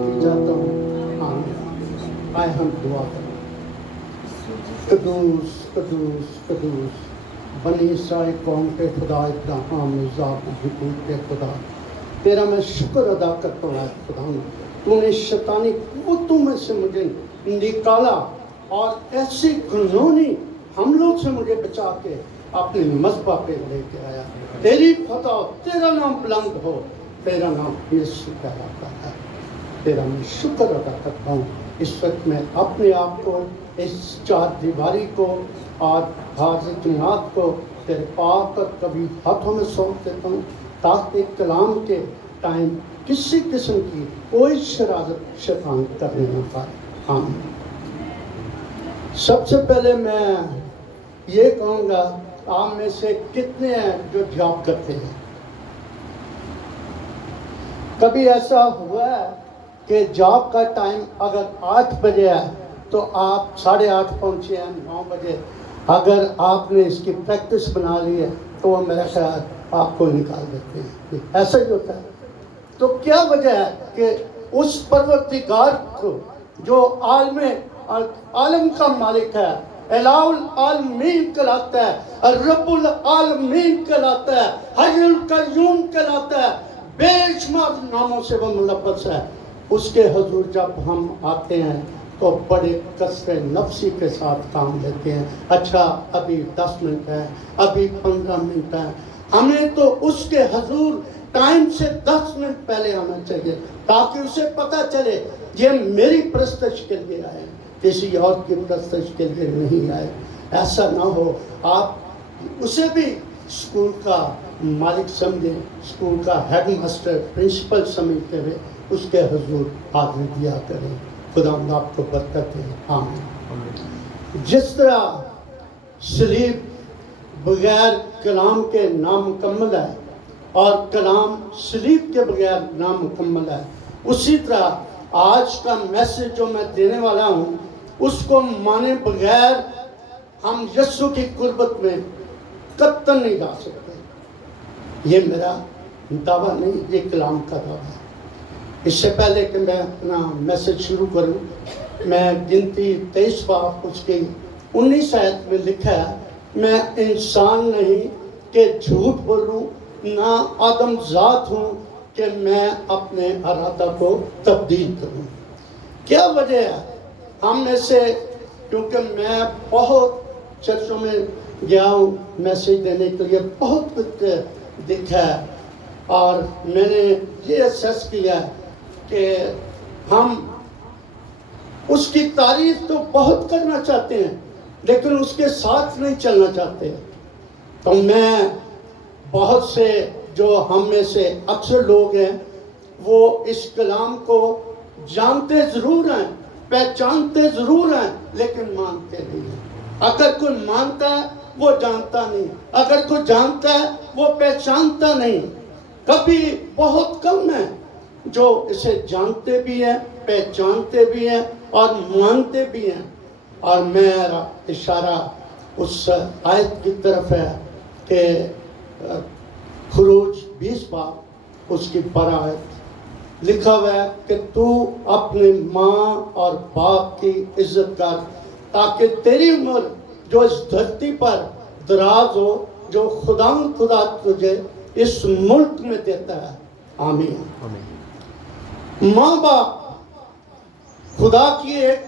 की जाता हूँ। आमीन। आए हम दुआ करें। कदूस कदूस कदूस बनी इसराइल कौम के खुदा, इब्राहिम इज़ाक याकूब के खुदा, तेरा मैं शुक्र अदा करता हूँ खुदा। तूने शैतानी कुव्वतों में से मुझे निकाला और ऐसी घिनौनी हमलों से मुझे बचा के अपने मज़बा पे लेके आया। तेरी फतह, तेरा नाम बुलंद हो, तेरा नाम यीशु कहलाता है। तेरा मैं शुक्र अदा करता हूँ। इस वक्त मैं अपने आप को, इस चार दीवारी को और हाज़िर जमात को तेरे पाक और कभी हाथों में सौंप देता हूँ, ताकि कलाम के टाइम किसी किस्म की कोई शरारत शैतान करने न पाए। आमीन। सबसे पहले मैं ये कहूँगा, आप में से कितने हैं जो जॉब करते हैं? कभी ऐसा हुआ है कि जॉब का टाइम अगर 8 बजे है तो आप 8:30 पहुँचे हैं, 9 बजे अगर आपने इसकी प्रैक्टिस बना ली है तो वो मेरा ख्याल आपको निकाल देते हैं। ऐसा ही होता है। तो क्या वजह है कि उस परवरदिगार को जो आलम का मालिक है, इलाहुल आलमीन कहलाता है, रब्बुल आलमीन कहलाता है, हय्युल कय्यूम कहलाता है, बेशुमार नामों से वो मुलव्वस है। उसके हुजूर जब हम आते हैं तो बड़े कसरे नफ्सी के साथ काम लेते हैं। अच्छा अभी 10 मिनट है, अभी 15 मिनट है। हमें तो उसके हुजूर टाइम से 10 मिनट पहले आना चाहिए, ताकि उसे पता चले ये मेरी प्रस्तश के लिए आए, किसी और की प्रस्तश के लिए नहीं आए। ऐसा ना हो, आप उसे भी स्कूल का मालिक समझें, स्कूल का हेड मास्टर, प्रिंसिपल समझते हुए उसके हुजूर हाजिरी दिया करें। खुदा आपको बरकत दे। आमीन। जिस तरह सलीब बगैर कलाम के नामुकम्मल है और कलाम सलीब के बगैर नामुकम्मल है, उसी तरह आज का मैसेज जो मैं देने वाला हूँ उसको माने बगैर हम यीशु की कुर्बत में कतई नहीं जा सकते। ये मेरा दावा नहीं, ये कलाम का दावा है। इससे पहले कि मैं अपना मैसेज शुरू करूं, मैं गिनती 23 बाब उसके 19 आयत में लिखा है, मैं इंसान नहीं कि झूठ बोलूं, ना आदमजात हूं कि मैं अपने इरादा को तब्दील करूं। क्या वजह है? हम में से, क्योंकि मैं बहुत चर्चों में गया हूँ मैसेज देने के लिए, बहुत कुछ देखा है और मैंने ये असेस किया कि हम उसकी तारीफ तो बहुत करना चाहते हैं लेकिन उसके साथ नहीं चलना चाहते। तो मैं बहुत से जो हम में से अक्सर लोग हैं वो इस कलाम को जानते ज़रूर हैं, पहचानते ज़रूर हैं, लेकिन मानते नहीं हैं। अगर कोई मानता है वो जानता नहीं, अगर कोई जानता है वो पहचानता नहीं। कभी बहुत कम है जो इसे जानते भी हैं, पहचानते भी हैं और मानते भी हैं। और मेरा इशारा उस आयत की तरफ है कि खुरूज 20 बाब उसकी 12 आयत लिखा हुआ है कि तू अपने माँ और बाप की इज्जत कर, ताकि तेरी उम्र जो इस धरती पर दराज हो, जो खुदा तुझे इस मुल्क में देता है। आमीन। माँ बाप खुदा की एक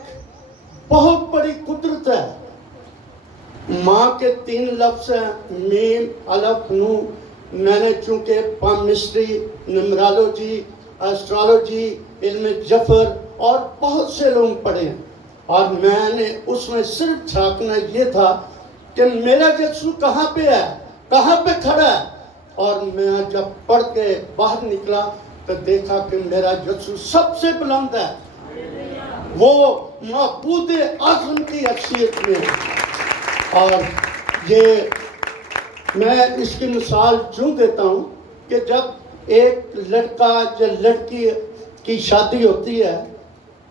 बहुत बड़ी कुदरत है। माँ के 3 लफ्ज़ हैं, मीम, अलफ, नून। मैंने चूँकि पामिस्ट्री, न्यूमरोलॉजी, एस्ट्रोलॉजी, इल्म जफर और बहुत से लोग पढ़े हैं और मैंने उसमें सिर्फ झांकना ये था कि मेरा यीशु कहाँ पे है, कहाँ पे खड़ा है। और मैं जब पढ़ के बाहर निकला तो देखा कि मेरा यीशु सबसे बुलंद है, वो माबूद आज़म की हैसियत में है। और ये मैं इसकी मिसाल यूँ देता हूँ कि जब एक लड़का या लड़की की शादी होती है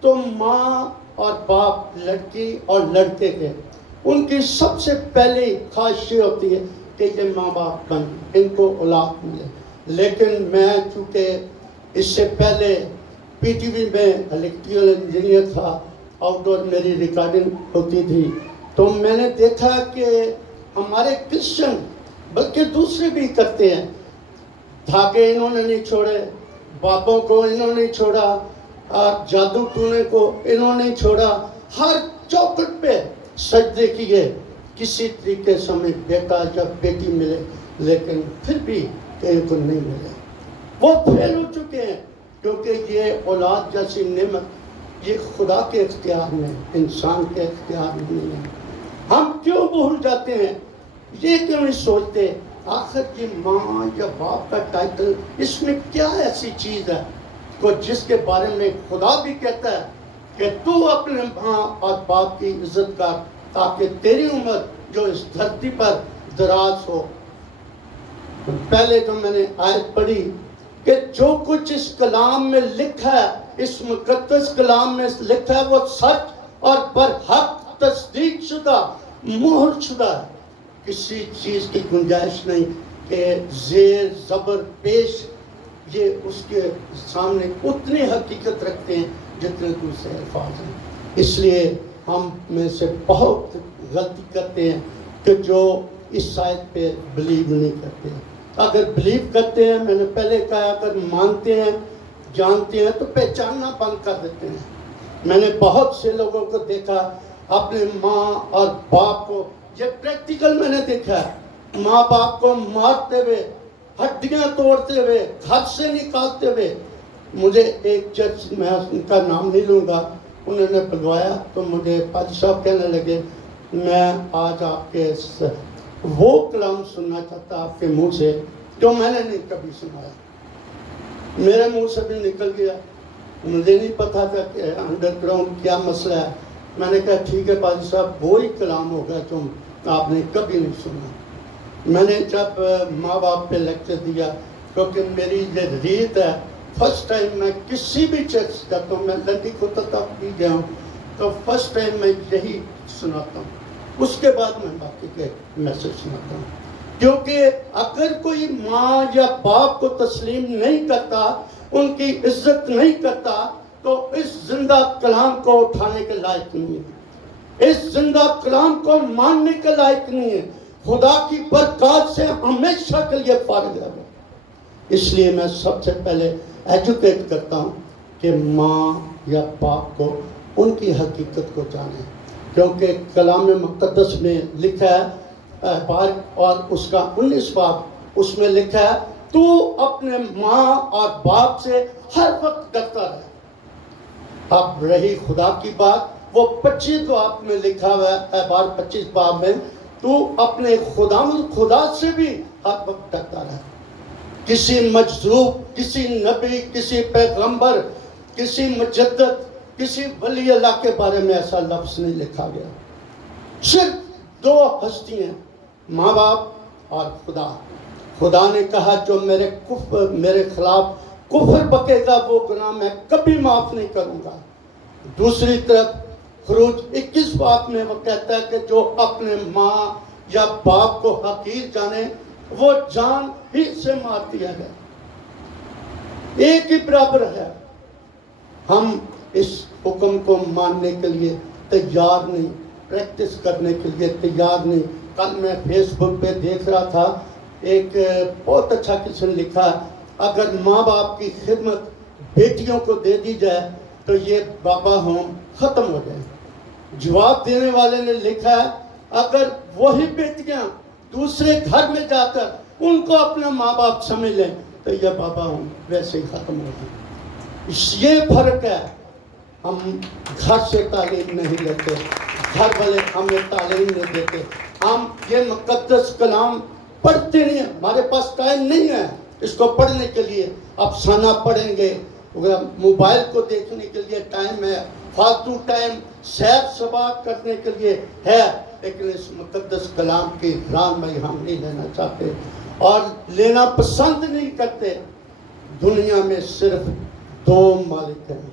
तो माँ और बाप लड़की और लड़के के उनकी सबसे पहली ख्वाहिश ये होती है कि ये माँ बाप बन, इनको औलाद मिले। लेकिन मैं चूँकि इससे पहले PTV में इलेक्ट्रिकल इंजीनियर था, आउटडोर मेरी रिकॉर्डिंग होती थी, तो मैंने देखा कि हमारे क्रिश्चियन बल्कि दूसरे भी करते हैं, धागे इन्होंने नहीं छोड़े, बाबों को इन्होंने नहीं छोड़ा, और जादू टूने को इन्होंने नहीं छोड़ा, हर चौखट पे सजदे किए, किसी तरीके से हमें बेटा या बेटी मिले, लेकिन फिर भी कहीं को नहीं मिले। वो फेल हो चुके हैं, क्योंकि ये औलाद जैसी नेमत ये खुदा के इख्तियार में, इंसान के इख्तियार में नहीं है। हम क्यों भूल जाते हैं, ये क्यों नहीं सोचते आखिर ये माँ या बाप का टाइटल, इसमें क्या ऐसी चीज़ है को जिसके बारे में खुदा भी कहता है कि तू अपने माँ और बाप की इज्जत कर, ताकि तेरी उम्र जो इस धरती पर दराज हो। पहले तो मैंने आयत पढ़ी कि जो कुछ इस कलाम में लिखा है, इस मुकद्दस कलाम में लिखा है, वो सच और बरहक तस्दीक शुदा, मोहर शुदा है। किसी चीज़ की गुंजाइश नहीं कि जेर ज़बर पेश ये उसके सामने उतनी हकीकत रखते हैं जितने दूसरे अल्फाज हैं। इसलिए हम में से बहुत गलती करते हैं कि जो इस आयत पे बिलीव नहीं करते। अगर बिलीव करते हैं, मैंने पहले कहा, अगर मानते हैं, जानते हैं, तो पहचानना बंद कर देते हैं। मैंने बहुत से लोगों को देखा अपने माँ और बाप को, ये प्रैक्टिकल मैंने देखा है, माँ बाप को मारते हुए, हड्डियाँ तोड़ते हुए, घर से निकालते हुए। मुझे एक चर्च, मैं उनका नाम नहीं लूँगा, उन्होंने बुलवाया तो मुझे पाजी साहब कहने लगे, मैं आज आपके वो कलाम सुनना चाहता आपके मुंह से जो मैंने नहीं कभी सुनाया। मेरे मुंह से भी निकल गया, मुझे नहीं पता था कि अंडरग्राउंड क्या मसला है। मैंने कहा ठीक है पाजी साहब, वो ही कलाम होगा जो आपने कभी नहीं सुना। मैंने जब माँ बाप पे लेक्चर दिया, क्योंकि मेरी ये रीत है, फर्स्ट टाइम मैं किसी भी चर्च जाता हूँ, मैं लंडी को तक भी गया हूँ, तो फर्स्ट टाइम मैं यही सुनाता हूँ, उसके बाद मैं बाकी के मैसेज सुनाता हूँ। क्योंकि अगर कोई माँ या बाप को तस्लीम नहीं करता, उनकी इज्जत नहीं करता, तो इस जिंदा कलाम को उठाने के लायक नहीं है, इस जिंदा कलाम को मानने के लायक नहीं है, खुदा की बरकत से हमेशा के लिए फारिग है। इसलिए मैं सबसे पहले एजुकेट करता हूँ कि माँ या बाप को उनकी हकीकत को जाने, क्योंकि कलाम मुक़द्दस में लिखा है बार और उसका 19 बाब, उसमें लिखा है तू अपने माँ और बाप से हर वक्त डरता रहे। अब रही खुदा की बात, वो 25 बाब में लिखा हुआ है, बार 25 बाब में, तू अपने खुदा से भी हर वक्त डरता रहे। किसी मजलूब, किसी नबी, किसी पैगंबर, किसी मुजद्दिद, किसी वली अल्लाह के बारे में ऐसा लफ्ज़ नहीं लिखा गया। सिर्फ दो हस्तियाँ, माँ बाप और खुदा। खुदा ने कहा जो मेरे खिलाफ कुफ्र बकेगा वो गुनाह मैं कभी माफ़ नहीं करूँगा। दूसरी तरफ खरूज 21 बाब में वो कहता है कि जो अपने माँ या बाप को हकीर जाने, वो जान ही से मार दिया गया। एक ही बराबर है। हम इस हुक्म को मानने के लिए तैयार नहीं, प्रैक्टिस करने के लिए तैयार नहीं। कल मैं फेसबुक पे देख रहा था, एक बहुत अच्छा किसी ने लिखा, अगर माँ बाप की खिदमत बेटियों को दे दी जाए तो ये बाबा होम ख़त्म हो जाए। जवाब देने वाले ने लिखा है, अगर वही बेटियां दूसरे घर में जाकर उनको अपना माँ बाप समझ लें तो यह बाबा होम वैसे ही ख़त्म हो जाए। ये फर्क है। हम घर से तालीम नहीं लेते, घर वाले हमें तालीम नहीं देते, हम ये मुक़द्दस कलाम पढ़ते नहीं, हमारे पास टाइम नहीं है इसको पढ़ने के लिए। अफसाना पढ़ेंगे, मोबाइल को देखने के लिए टाइम है, फालतू टाइम सैर सबाह करने के लिए है, लेकिन इस मुक़द्दस कलाम की राह में हम नहीं लेना चाहते और लेना पसंद नहीं करते। दुनिया में सिर्फ दो मालिक हैं,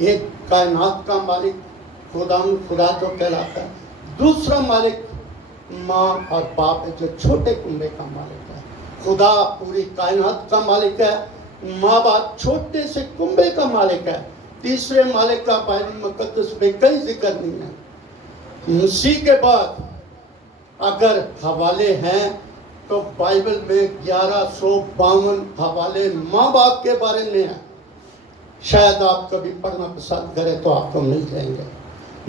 एक कायनात का मालिक खुदा जो कहलाता है, दूसरा मालिक माँ और बाप है जो छोटे कुंबे का मालिक है। खुदा पूरी कायनात का मालिक है, माँ बाप छोटे से कुंबे का मालिक है, तीसरे मालिक का बाइबल मुकद्दस में कहीं जिक्र नहीं है। मसीह के बाद अगर हवाले हैं तो बाइबल में 1152 हवाले माँ बाप के बारे में है। शायद आप कभी पढ़ना पसंद करें तो आपको मिल जाएंगे।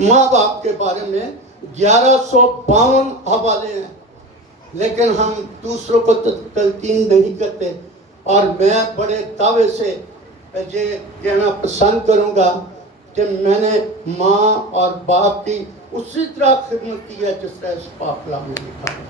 माँ बाप के बारे में 1152 हवाले हैं, लेकिन हम दूसरों को तलकीन नहीं करते। और मैं बड़े दावे से ये कहना पसंद करूँगा कि मैंने माँ और बाप की उसी तरह खिदमत की है जिस तरह इस पाक कलाम में लिखा है।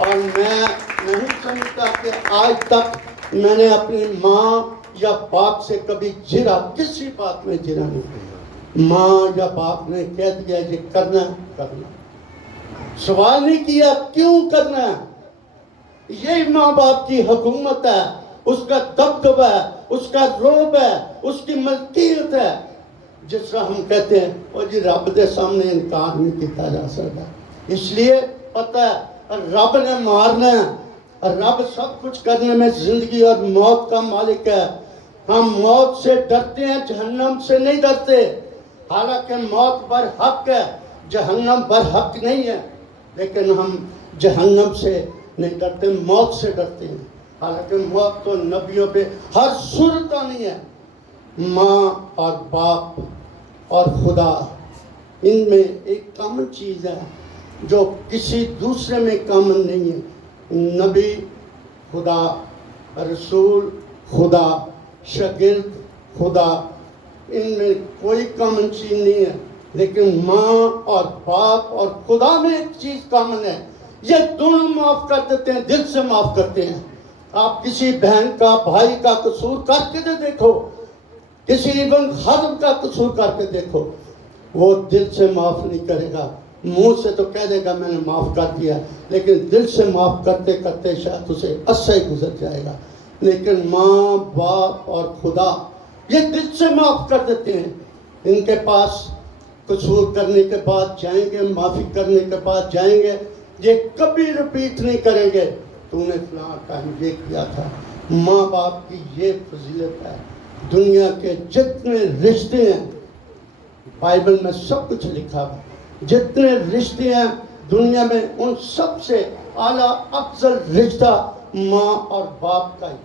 और मैं नहीं समझता कि आज तक मैंने अपनी माँ या बाप से कभी जिरा, किसी बात में जिरा नहीं। माँ या बाप ने कह दिया ये करना करना, सवाल नहीं किया क्यों करना। यही माँ बाप की हुकूमत है, उसका दबदबा है, उसका रोब है, उसकी मलकियत है। जिस तरह हम कहते हैं और जी रब के सामने इनकार नहीं किया जा सकता। इसलिए पता है रब ने मारना है, रब सब कुछ करने में जिंदगी और मौत का मालिक है। हम मौत से डरते हैं, जहन्नम से नहीं डरते। हालांकि मौत बरहक है, जहन्नम बरहक नहीं है, लेकिन हम जहन्नम से नहीं डरते, मौत से डरते हैं। हालांकि मौत तो नबियों पे हर सूरत आनी है। माँ और बाप और खुदा, इनमें एक कॉमन चीज़ है जो किसी दूसरे में कॉमन नहीं है। नबी खुदा, रसूल खुदा, शागिर्द खुदा, इनमें कोई कॉमन चीज़ नहीं है। लेकिन माँ और बाप और खुदा में एक चीज़ कॉमन है, ये दोनों माफ़ कर देते हैं, दिल से माफ़ करते हैं। आप किसी बहन का, भाई का कसूर करके तो देखो, किसी इबन खादम का कसूर करके देखो, वो दिल से माफ़ नहीं करेगा। मुंह से तो कह देगा मैंने माफ़ कर दिया, लेकिन दिल से माफ़ करते करते शायद उसे अरसा ही गुजर जाएगा। लेकिन माँ बाप और खुदा ये दिल से माफ़ कर देते हैं। इनके पास कसूर करने के बाद जाएंगे, माफ़ी करने के बाद जाएंगे, ये कभी रिपीट नहीं करेंगे तूने फलां टाइम ये किया था। माँ बाप की ये फजीलत है। दुनिया के जितने रिश्ते हैं, बाइबल में सब कुछ लिखा है, जितने रिश्ते हैं दुनिया में उन सब से आला अफजल रिश्ता माँ और बाप का ही,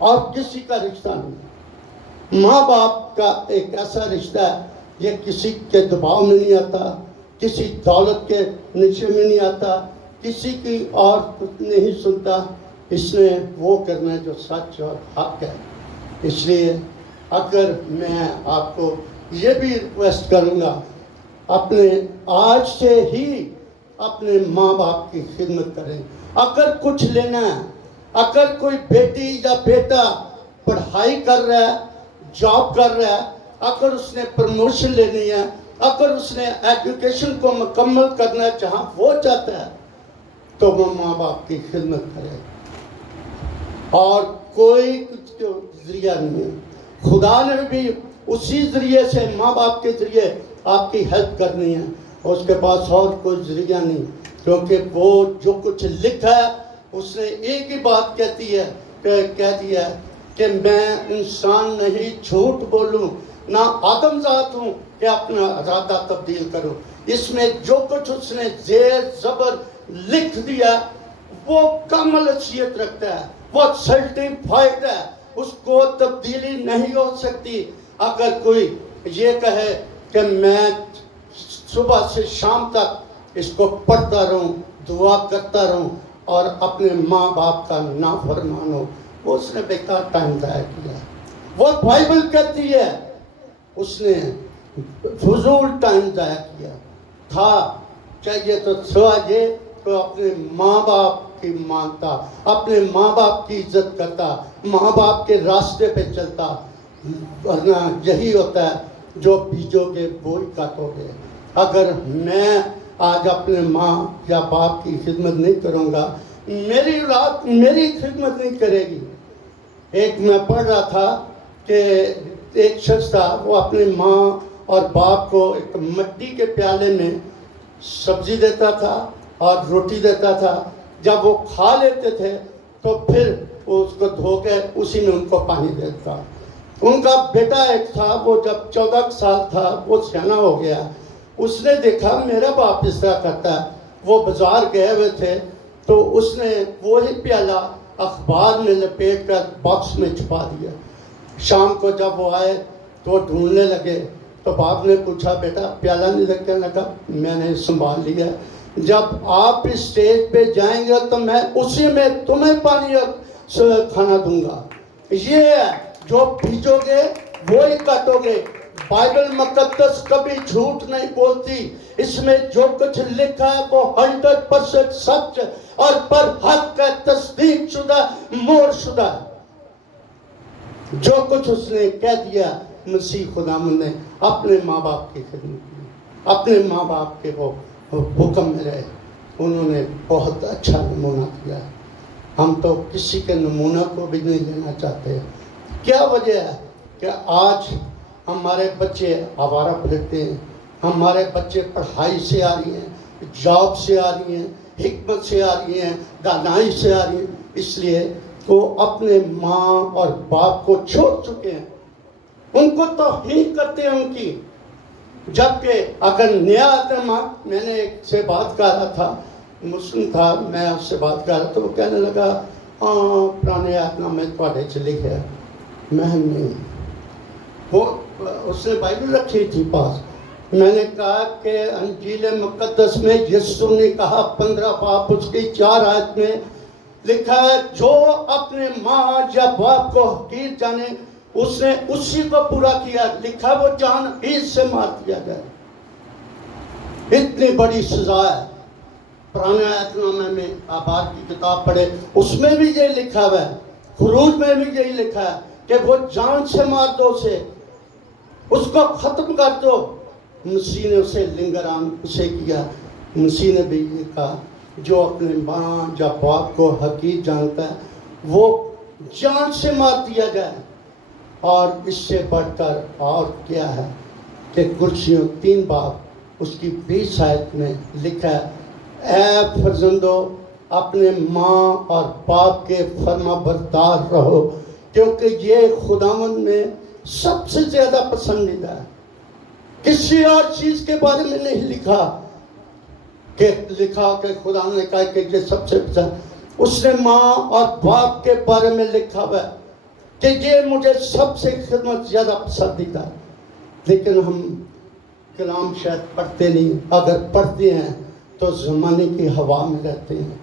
और किसी का रिश्ता नहीं। माँ बाप का एक ऐसा रिश्ता है, ये किसी के दबाव में नहीं आता, किसी दौलत के नीचे में नहीं आता, किसी की और कुछ नहीं सुनता। इसने वो करना है जो सच और हक है। इसलिए अगर मैं आपको ये भी रिक्वेस्ट करूँगा, अपने आज से ही अपने माँ बाप की खिदमत करें। अगर कुछ लेना है, अगर कोई बेटी या बेटा पढ़ाई कर रहा है, जॉब कर रहा है, अगर उसने प्रमोशन लेनी है, अगर उसने एजुकेशन को मुकम्मल करना है जहाँ वो चाहता है, तो वो माँ बाप की खिदमत करे। और कोई कुछ जरिया नहीं है। खुदा ने भी उसी जरिए से, माँ बाप के जरिए आपकी हेल्प करनी है, उसके पास और कोई जरिया नहीं। क्योंकि वो जो कुछ लिखा है उसने एक ही बात कह दिया है कि मैं इंसान नहीं झूठ बोलूं, ना आदमजात हूँ कि अपना इरादा तब्दील करूं। इसमें जो कुछ उसने जेर जबर लिख दिया वो कमल हैसियत रखता है, वो सर्टिफाइड है, उसको तब्दीली नहीं हो सकती। अगर कोई ये कहे कि मैं सुबह से शाम तक इसको पढ़ता रहूं, दुआ करता रहूं और अपने माँ बाप का नाफरमान हो, वो उसने बेकार टाइम ज़ाया किया। वो बाइबल कहती है उसने फजूल टाइम ज़ाया किया था। चाहिए तो ये तो अपने माँ बाप की मानता, अपने माँ बाप की इज्जत करता, माँ बाप के रास्ते पे चलता, वरना यही होता है जो बीजोगे वो ही काटोगे। अगर मैं आज अपने माँ या बाप की खिदमत नहीं करूँगा, मेरी औलाद मेरी खिदमत नहीं करेगी। एक मैं पढ़ रहा था कि एक शख्स था, वो अपने माँ और बाप को एक मिट्टी के प्याले में सब्जी देता था और रोटी देता था। जब वो खा लेते थे तो फिर اس کو دھو کے اسی میں ان کو پانی دیتا. ان کا بیٹا ایک تھا، وہ جب 14 سال تھا وہ سیانا ہو گیا. اس نے دیکھا میرا باپ اس طرح کرتا ہے. وہ بازار گئے ہوئے تھے تو اس نے وہی پیالہ اخبار میں لپیٹ کر باکس میں چھپا دیا. شام کو جب وہ آئے تو وہ ڈھونڈنے لگے تو باپ نے پوچھا بیٹا پیالہ نہیں لگتا؟ لگا میں نے سنبھال لیا. جب آپ اس اسٹیج پہ جائیں گے تو میں اسی میں تمہیں پانی اور کھانا دوں گا. یہ ہے جو بھیجو گے وہی کاٹو گے. بائبل مقدس کبھی جھوٹ نہیں بولتی. اس میں جو کچھ لکھا ہے وہ 100% سچ اور پر حق ہے، تصدیق شدہ، مہر شدہ. جو کچھ اس نے کہہ دیا مسیح خداوند نے اپنے ماں باپ کی خدمت کی، اپنے ماں باپ کے وہ حکم میں رہے. انہوں نے بہت اچھا نمونہ کیا. ہم تو کسی کے نمونہ کو بھی نہیں لینا چاہتے. کیا وجہ ہے کہ آج ہمارے بچے آوارہ پھرتے ہیں، ہمارے بچے پڑھائی سے آ رہی ہیں، جاب سے آ رہی ہیں، حکمت سے آ رہی ہیں، دانائی سے آ رہی ہیں. اس لیے وہ اپنے ماں اور باپ کو چھوڑ چکے ہیں، ان کو توہین کرتے ہیں ان کی. جبکہ اگر نیا آدم، میں نے ایک سے بات کر رہا تھا، مسلم تھا، میں اس سے بات کر رہا تو وہ کہنے لگا ہاں پرانے آدم میں تھوڑے چ لکھے. میں نہیں، وہ اس نے بائبل رکھی تھی پاس. میں نے کہا کہ انجیل مقدس میں یسوع نے کہا 15 باب اس کی 4 آیت میں لکھا ہے جو اپنے ماں یا باپ کو حقیر جانے اس نے اسی کو پورا کیا. لکھا وہ جان ہی سے مار دیا جائے. اتنی بڑی سزا ہے. پرانے عہد نامے میں آبار کی کتاب پڑھے، اس میں بھی یہ لکھا ہوا ہے، خروج میں بھی یہی لکھا ہے کہ وہ جان سے مار دو اسے، اس کو ختم کر دو. مسیح نے اسے لنگران اسے کیا. مسیح نے بھی یہ کہا جو اپنے ماں یا باپ کو حقیر جانتا ہے وہ جان سے مار دیا جائے. اور اس سے بڑھ کر اور کیا ہے کہ کرسیوں 3 باب اس کی 20 آیت میں لکھا ہے اے فرزندو اپنے ماں اور باپ کے فرما بردار رہو کیونکہ یہ خداوند میں سب سے زیادہ پسندیدہ ہے. کسی اور چیز کے بارے میں نہیں لکھا کہ خدا نے کہا کہ یہ سب سے پسند. اس نے ماں اور باپ کے بارے میں لکھا ہوا ہے کہ یہ مجھے سب سے خدمت زیادہ پسندیدہ ہے. لیکن ہم کلام شاید پڑھتے نہیں. اگر پڑھتے ہیں تو زمانے کی ہوا میں رہتے ہیں.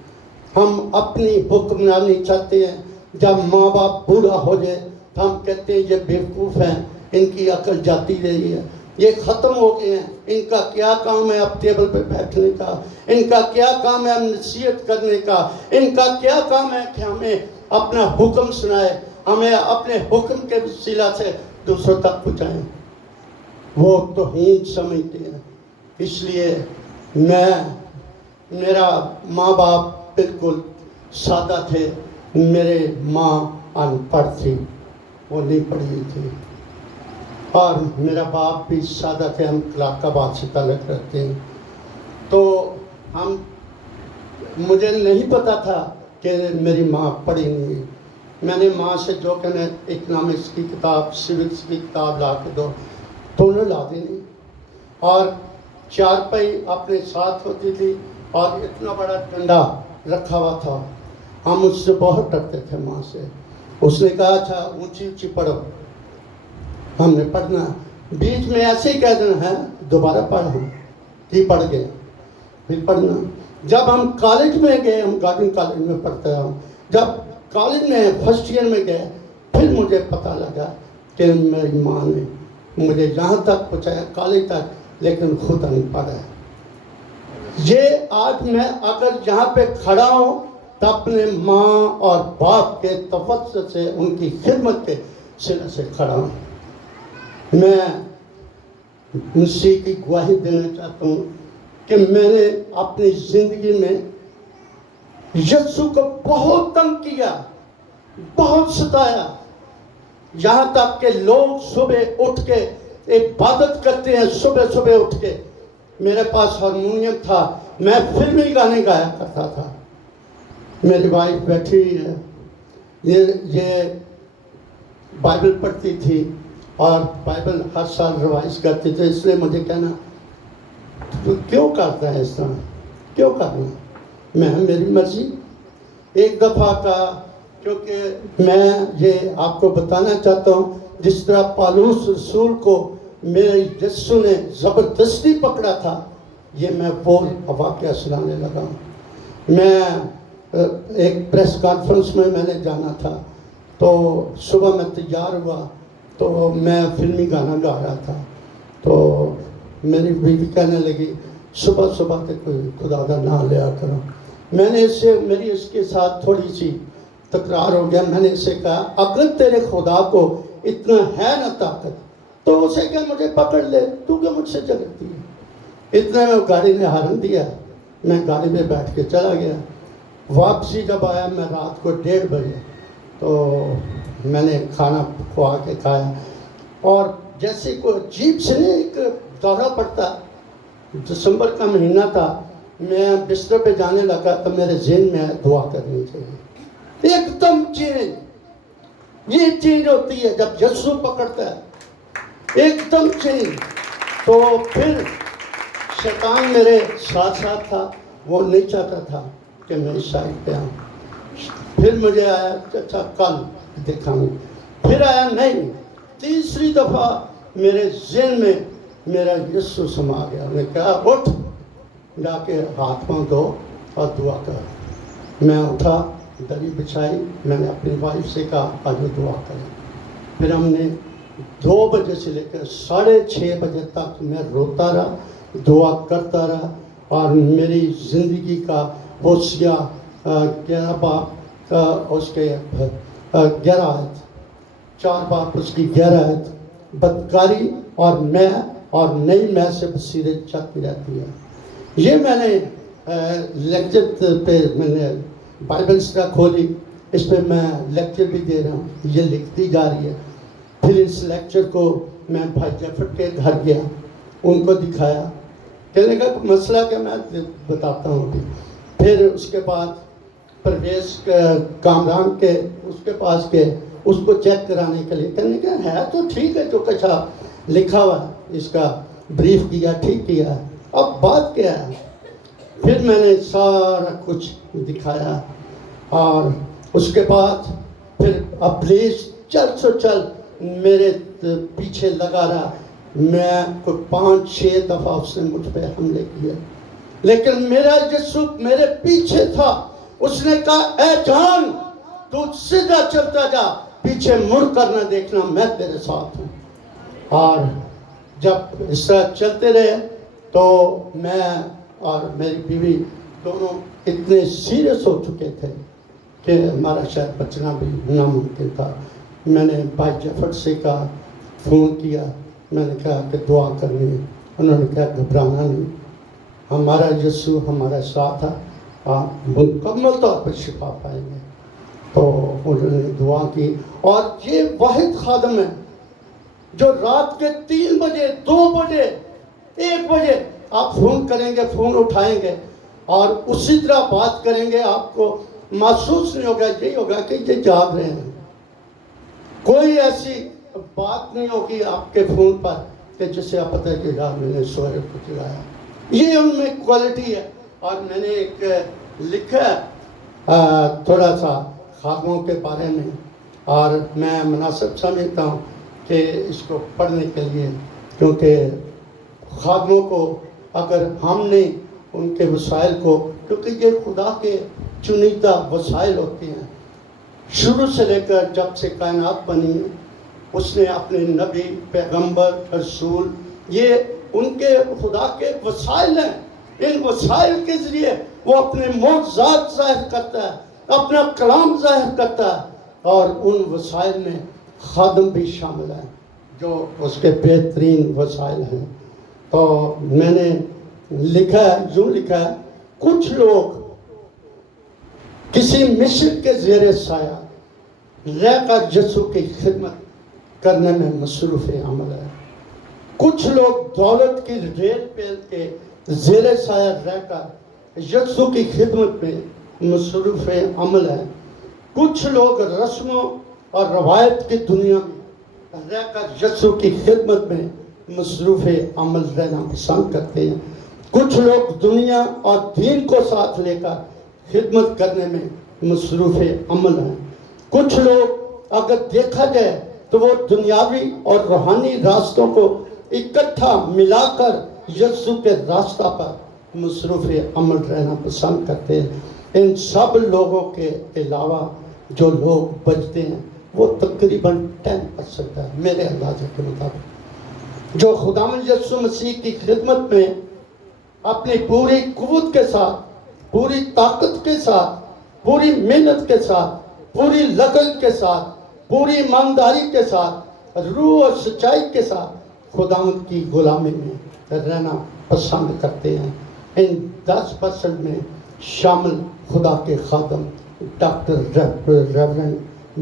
ہم اپنی حکمرانی چاہتے ہیں. جب ماں باپ بوڑھا ہو جائے تو ہم کہتے ہیں یہ بیوقوف ہیں، ان کی عقل جاتی رہی ہے، یہ ختم ہو گئے ہیں، ان کا کیا کام ہے اب ٹیبل پہ بیٹھنے کا، ان کا کیا کام ہے نصیحت کرنے کا، ان کا کیا کام ہے کہ ہمیں اپنا حکم سنائے، ہمیں اپنے حکم کے وسیلہ سے دوسروں تک پہنچائیں. وہ توہین سمجھتے ہیں. اس لیے میرا ماں باپ بالکل سادہ تھے. میرے ماں ان پڑھ تھی، وہ نہیں پڑھی تھی، اور میرا باپ بھی سادہ تھے. ہم کلاک آباد سے تعلق رکھتے ہیں. تو مجھے نہیں پتا تھا کہ میری ماں پڑھی نہیں. میں نے ماں سے جو کہنا اکنامکس کی کتاب، سیوکس کی کتاب لا کے دو تو انہیں لا دینی. اور چارپائی اپنے ساتھ ہوتی تھی اور اتنا بڑا ڈنڈا رکھا ہوا تھا. ہم اس سے بہت ڈرتے تھے ماں سے. اس نے کہا اچھا اونچی اونچی پڑھو. ہم نے پڑھنا، بیچ میں ایسے ہی کہہ دینا ہے دوبارہ پڑھیں کہ پڑھ گئے پھر پڑھنا. جب ہم کالج میں گئے، ہم گارڈن کالج میں پڑھتے ہیں، جب کالج میں فرسٹ ایئر میں گئے پھر مجھے پتہ لگا کہ میری ماں نے مجھے یہاں تک پہنچایا کالج تک، لیکن خود نہیں پڑھا. یہ آج میں اگر یہاں پہ کھڑا ہوں تو اپنے ماں اور باپ کے توسط سے، ان کی خدمت کے صلے سے کھڑا ہوں. میں مسیح کی گواہی دینا چاہتا ہوں کہ میں نے اپنی زندگی میں یسوع کو بہت تنگ کیا، بہت ستایا. یہاں تک کہ لوگ صبح اٹھ کے عبادت کرتے ہیں، صبح صبح اٹھ کے. میرے پاس ہارمونیم تھا، میں فلمی گانے گایا کرتا تھا. میری وائف بیٹھی ہوئی ہے، یہ بائبل پڑھتی تھی اور بائبل ہر سال ریوائز کرتی تھی. اس لیے مجھے کہنا تو کیوں کرتا ہے اس طرح, کیوں کرنا؟ میری مرضی. ایک دفعہ کا, کیونکہ میں یہ آپ کو بتانا چاہتا ہوں جس طرح پالوس رسول کو میرے یسوع نے زبردستی پکڑا تھا, یہ میں وہ واقعہ سنانے لگا ہوں. میں ایک پریس کانفرنس میں نے جانا تھا, تو صبح میں تیار ہوا تو میں فلمی گانا گا رہا تھا. تو میری بیوی کہنے لگی صبح صبح کے کوئی خدا کا نام لیا کرو. میں نے میری اس کے ساتھ تھوڑی سی تکرار ہو گیا. میں نے اسے کہا اگر تیرے خدا کو اتنا ہے نا طاقت تو اسے کہ مجھے پکڑ لے, تو کیا مجھ سے جھگڑتی ہے؟ اتنے میں گاڑی نے ہارن دیا, میں گاڑی میں بیٹھ کے چلا گیا. واپسی جب آیا میں رات کو 1:30 بجے, تو میں نے کھانا کھوا کے کھایا, اور جیسے کوئی عجیب سے ایک دورہ پڑتا. دسمبر کا مہینہ تھا, میں بستر پہ جانے لگا تو میرے ذہن میں دعا کرنی چاہیے. ایک دم چینج, یہ چینج ہوتی ہے جب یسوع پکڑتا ہے, ایک دم چینج. تو پھر شیطان میرے ساتھ ساتھ تھا, وہ نہیں چاہتا تھا کہ میں اس سائڈ پہ آؤں. پھر مجھے آیا اچھا کل دیکھا ہوں. پھر آیا نہیں. تیسری دفعہ میرے ذہن میں میرا یسوع سما گیا. میں کہا اٹھ, جا کے ہاتھ پاؤں دھو اور دعا کر. میں اٹھا, دری بچھائی, میں نے اپنی وائف سے کہا آج دعا کریں. پھر ہم نے 2 بجے سے لے کر 6:30 بجے تک میں روتا رہا, دعا کرتا رہا, اور میری زندگی کا ہوشیہ 11 باب اس کے 11 آیت, 4 باب اس کی 11 آیت, بدکاری اور میں اور نئی میں سے بصیرت چاہتی رہتی ہے. یہ میں نے لیکچر پہ میں نے بائبل اس طرح کھولی, اس پہ میں لیکچر بھی دے رہا ہوں, یہ لکھتی جا رہی ہے. پھر اس لیکچر کو میں بھائی جعفر کے گھر گیا, ان کو دکھایا. کہنے کا مسئلہ کہ میں بتاتا ہوں ابھی. پھر اس کے بعد پرویز کامران کے اس کے پاس گئے, اس کو چیک کرانے کے لیے. کہنے کا ہے تو ٹھیک ہے جو کچھ لکھا ہوا ہے, اس کا بریف کیا, ٹھیک کیا, اب بات کیا ہے. پھر میں نے سارا کچھ دکھایا, اور اس کے بعد پھر اب پلیز چل سو چل میرے پیچھے لگا رہا. میں کوئی 5-6 دفعہ اس نے مجھ پہ حملے کیے, لیکن میرا یسوع میرے پیچھے تھا. اس نے کہا اے جان تو سیدھا چلتا جا, پیچھے مڑ کر نہ دیکھنا, میں تیرے ساتھ ہوں. اور جب اس طرح چلتے رہے تو میں اور میری بیوی دونوں اتنے سیریس ہو چکے تھے کہ ہمارا شاید بچنا بھی ناممکن تھا. میں نے بھائی جعفر سے کہا, فون کیا, میں نے کہا کہ دعا کرنی ہے. انہوں نے کہا گھبرانا نہیں, ہمارا یسوع ہمارا ساتھ ہے, آپ مکمل طور پر شفا پائیں گے. تو انہوں نے دعا کی. اور یہ واحد خادم ہے جو رات کے 3 بجے 2 بجے 1 بجے آپ فون کریں گے, فون اٹھائیں گے اور اسی طرح بات کریں گے. آپ کو محسوس نہیں ہوگا, یہی ہوگا کہ یہ جاگ رہے ہیں. کوئی ایسی بات نہیں ہوگی آپ کے فون پر کہ جسے آپ پتہ ہے کہ یار میں نے سوئے کو چلایا. یہ ان میں کوالٹی ہے. اور میں نے ایک لکھا تھوڑا سا خادموں کے بارے میں, اور میں مناسب سمجھتا ہوں کہ اس کو پڑھنے کے لیے, کیونکہ خادموں کو اگر ہم نے ان کے وسائل کو, کیونکہ یہ خدا کے چنیدہ وسائل ہوتے ہیں, شروع سے لے کر جب سے کائنات بنی ہے اس نے اپنے نبی, پیغمبر, رسول, یہ ان کے خدا کے وسائل ہیں. ان وسائل کے ذریعے وہ اپنے معجزات ظاہر کرتا ہے, اپنا کلام ظاہر کرتا ہے, اور ان وسائل میں خادم بھی شامل ہیں جو اس کے بہترین وسائل ہیں. تو میں نے لکھا ہے, یوں لکھا ہے, کچھ لوگ کسی مشن کے زیر سایہ رہ کر یسوع کی خدمت کرنے میں مصروف عمل ہے. کچھ لوگ دولت کی ریل پیل کے زیر سایہ رہ کر یسوع کی خدمت میں مصروف عمل ہے. कुछ लोग रस्मों और रवायत की दुनिया में रह कर यीशु की खिदमत में मसरूफ़ अमल रहना पसंद करते हैं। कुछ लोग दुनिया और दीन को साथ लेकर खिदमत करने में मसरूफ़ अमल हैं। कुछ लोग अगर देखा जाए तो वो दुनियावी और रूहानी रास्तों को इकट्ठा मिलाकर यीशु के रास्ता पर मसरूफ़ अमल रहना पसंद करते हैं। इन सब लोगों के अलावा जो लोग बचते हैं वो तकरीबन 10% है मेरे अंदाजे के मुताबिक, जो खुदावंद यीशु मसीह की खिदमत में अपनी पूरी कुव्वत के साथ, पूरी ताकत के साथ, पूरी मेहनत के साथ, पूरी लगन के साथ, पूरी ईमानदारी के साथ, रूह और सच्चाई के साथ खुदावंद की गुलामी में रहना पसंद करते हैं। इन 10% में शामिल खुदा के खादम डॉक्टर रेवरेंड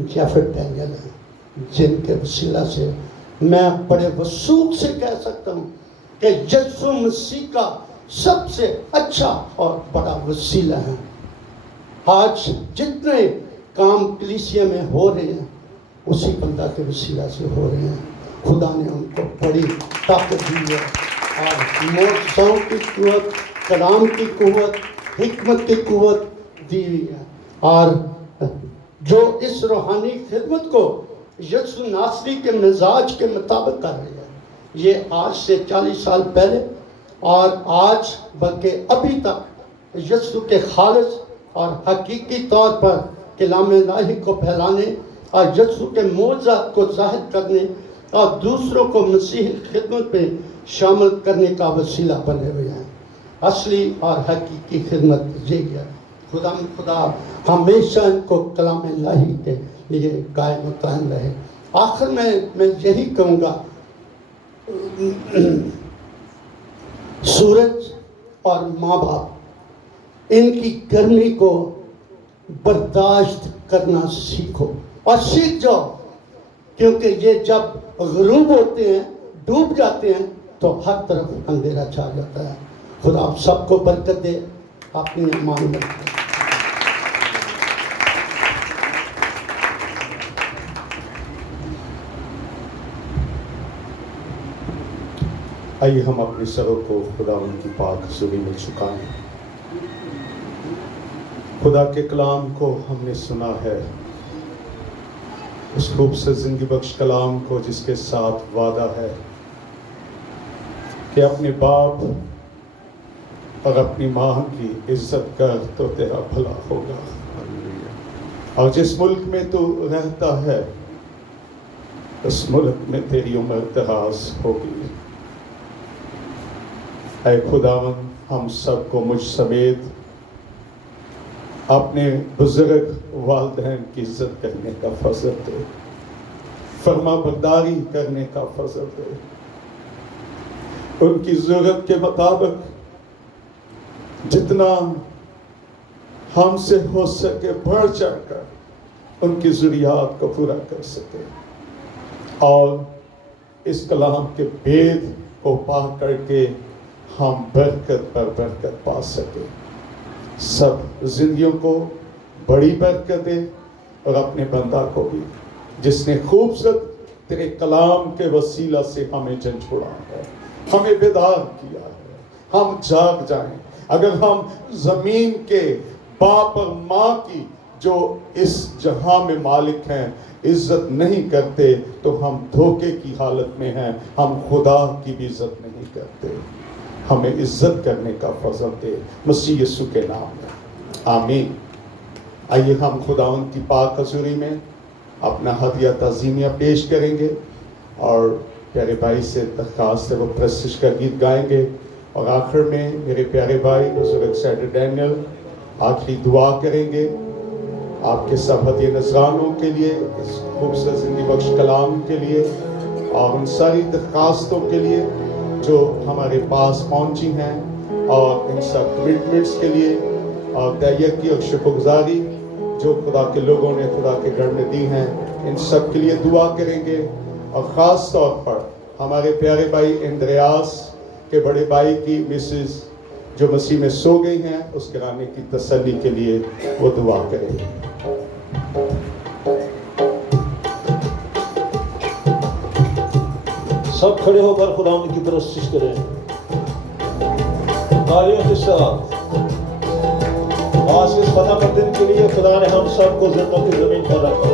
जेफर डैनियल हैं, जिनके वसीला से मैं बड़े वसूख से कह सकता हूँ कि यीशु मसीह का सबसे अच्छा और बड़ा वसीला है। आज जितने काम कलीसिया में हो रहे हैं उसी बंदा के वसीला से हो रहे हैं। खुदा ने उनको बड़ी ताकत दी है और मोज़ाओं की कुव्वत, कलाम की कुव्वत, हिकमत की कुव्वत दी हुई है, और जो इस रूहानी खिदमत को यीशु नासरी के मिजाज के मुताबिक कर रही है। ये आज से 40 साल पहले और आज बल्कि अभी तक यीशु के खालिस और हकीकी तौर पर कलाम इलाही को फैलाने और यीशु के मोज़ात को ज़ाहिर करने और दूसरों को मसीह खिदमत में शामिल करने का वसीला बने हुए हैं। असली और हकीकी खिदमत यही है। खुदा हमेशा इनको कलाम इलाही के लिए कायम कायम रहे। आखिर में मैं यही कहूँगा, सूरज और माँ बाप इनकी गर्मी को बर्दाश्त करना सीखो और सीख जाओ, क्योंकि ये जब ग़ुरूब होते हैं, डूब जाते हैं, तो हर तरफ अंधेरा छा जाता है। खुदा आप सबको बरकत दे, अपनी ईमान में आइए हम अपने सरों को खुदावंद की पाक हुज़ूरी में झुकाएं। खुदा के कलाम को हमने सुना है, उस खूबसूरत ज़िंदगी बख्श कलाम को जिसके साथ वादा है कि अपने बाप और अपनी माँ की इज्जत कर तो तेरा भला होगा, और जिस मुल्क में तू रहता है उस मुल्क में तेरी उम्र दराज होगी। ऐ खुदावन, हम सबको मुझ समेत अपने बुजुर्ग वालिदैन की इज्जत करने का फजल दे, फर्मा बरदारी करने का फजल दे, उनकी ज़रूरत के मुताबिक जितना हमसे हो सके बढ़ चढ़कर उनकी ज़रूरियात को पूरा कर सके, और इस कलाम के भेद को पा करके हम बरकत पर बरकत पा सके। सब जिंदगियों को बड़ी बरकत दे, और अपने बंदा को भी जिसने खूबसूरत तेरे कलाम के वसीला से हमें झंझोड़ा है, हमें बेदार किया है। हम जाग जाएं। अगर हम जमीन के बाप और माँ की जो इस जहां में मालिक हैं इज्जत नहीं करते, तो हम धोखे की हालत में हैं। हम खुदा की भी इज्जत नहीं करते। हमें इज्जत करने का फजल दे, मसीह यीशु के नाम में, आमीन। आइए हम खुदावंद की पाक हुज़ूरी में अपना हदिया तज़ीमिया पेश करेंगे, और प्यारे भाई से दरख्वास्त है वो प्रस्तिश का गीत गाएंगे, और आखिर में मेरे प्यारे भाई बुजुर्ग सैडर डैनियल आखिरी दुआ करेंगे आपके सब हदिया नजरानों के लिए, इस खूबसूरत ज़िंदगी बख्श कलाम के लिए, और उन सारी दरख्वास्तों के लिए जो हमारे पास पहुंची हैं, और इन सब कमिटमेंट्स के लिए, और तैय्यद की और शुक्रगुजारी जो खुदा के लोगों ने खुदा के घर में दी हैं, इन सब के लिए दुआ करेंगे। और ख़ास तौर पर हमारे प्यारे भाई इंद्रियास के बड़े भाई की मिसेस जो मसीह में सो गई हैं, उस घराने की तसल्ली के लिए वो दुआ करेंगे। سب کھڑے ہو کر خدا کی پرستش کریں تالیوں کے ساتھ. آج کے اس فتح دن کے لیے خدا نے ہم سب کو زندوں کی زمین پر رکھا.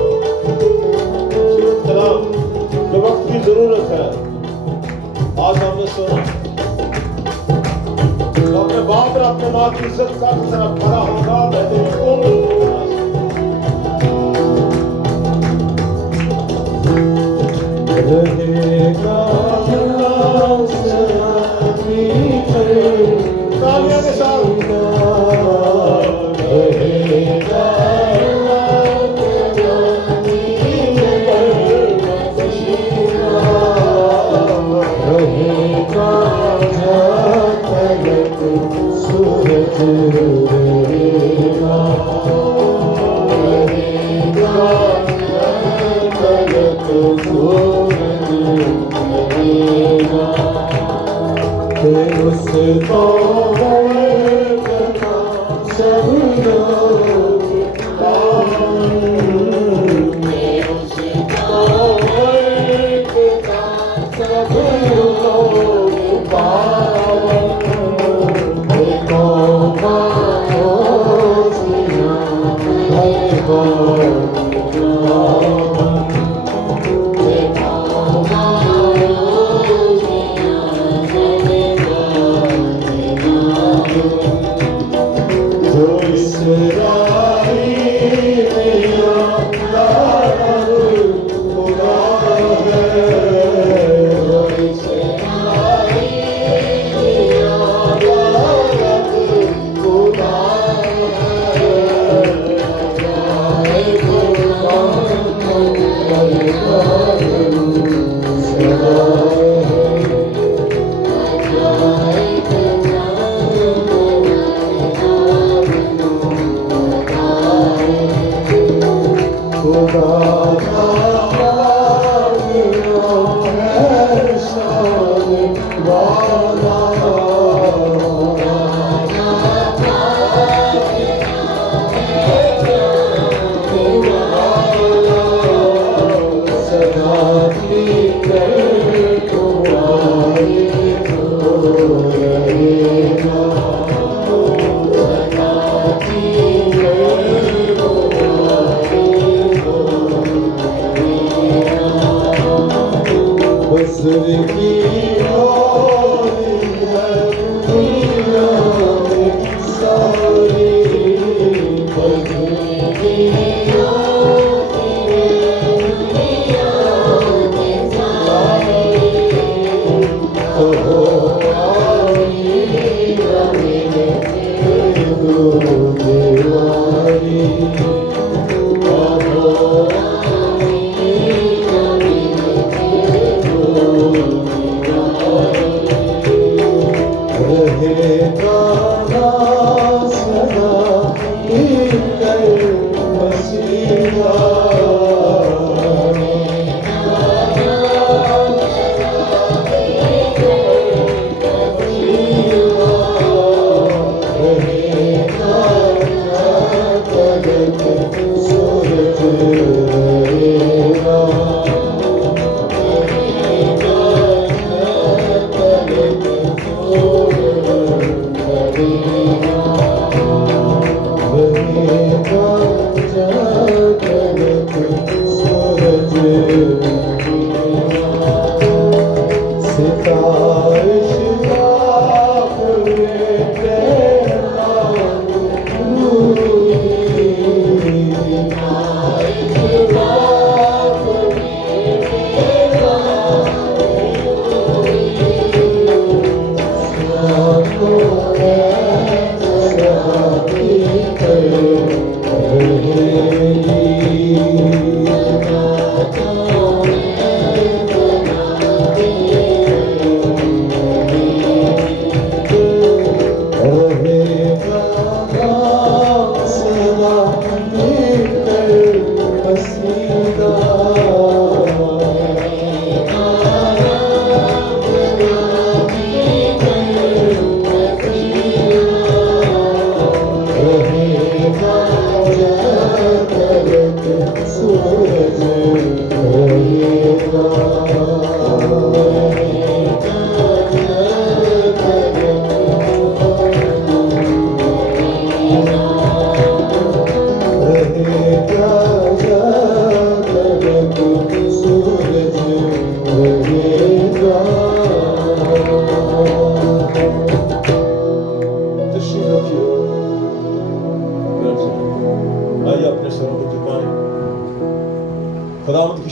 سورت کلام جو وقت کی ضرورت ہے آج ہم نے سنا. تو اپنے باپ اور اپنے ماں کی عزت کا طرح کھڑا ہوگا بیٹے کون رہے گا تالیوں کے ساتھ رہے گا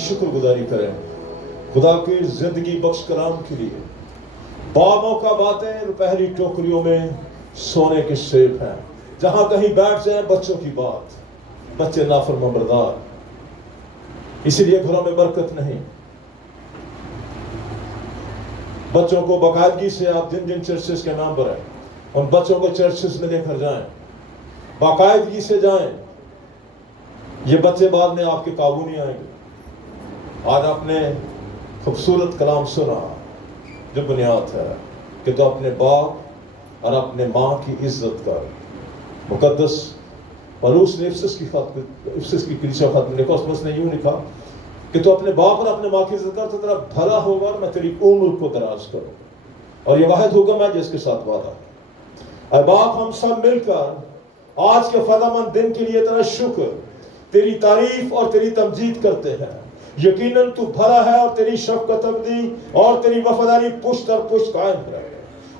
शुक्र गुजारी करें खुदा की जिंदगी बख्श कलाम के लिए। बामौका बातें दोपहरी टोकरियों में सोने के सेब हैं, जहां कहीं बैठ जाए बच्चों की बात, बच्चे नाफरमानबरदार, इसीलिए घरों में बरकत नहीं। बच्चों को बाकायदगी से आप जिन जिन चर्चेस के मेंबर हैं उन बच्चों को चर्चेस में लेकर जाएं, बाकायदगी से जाएं। ये बच्चे बाद में आपके काबू नहीं आएंगे। आज आपने खूबसूरत कलाम सुना जो बुनियाद है कि तो अपने बाप और अपने माँ की इज्जत कर। मुकद्दस पौलुस ने इफिसस की कलीसिया खत में लिखा, उसमें उसने यूं लिखा कि तो अपने बाप और अपने माँ की इज्जत कर तो तेरा भला होगा और मैं तेरी उम्र को दराज करूँ। और ये वाहिद हुक्म है जिसके साथ वादा है। ऐ बाप, हम सब मिलकर आज के फज़ामंद दिन के लिए तेरा शुक्र, तेरी तारीफ और तेरी तमजीद करते हैं। यकीनन तू भला है और तेरी शफ़क़त अबदी और तेरी वफादारी पुश्त दर पुश्त कायम है।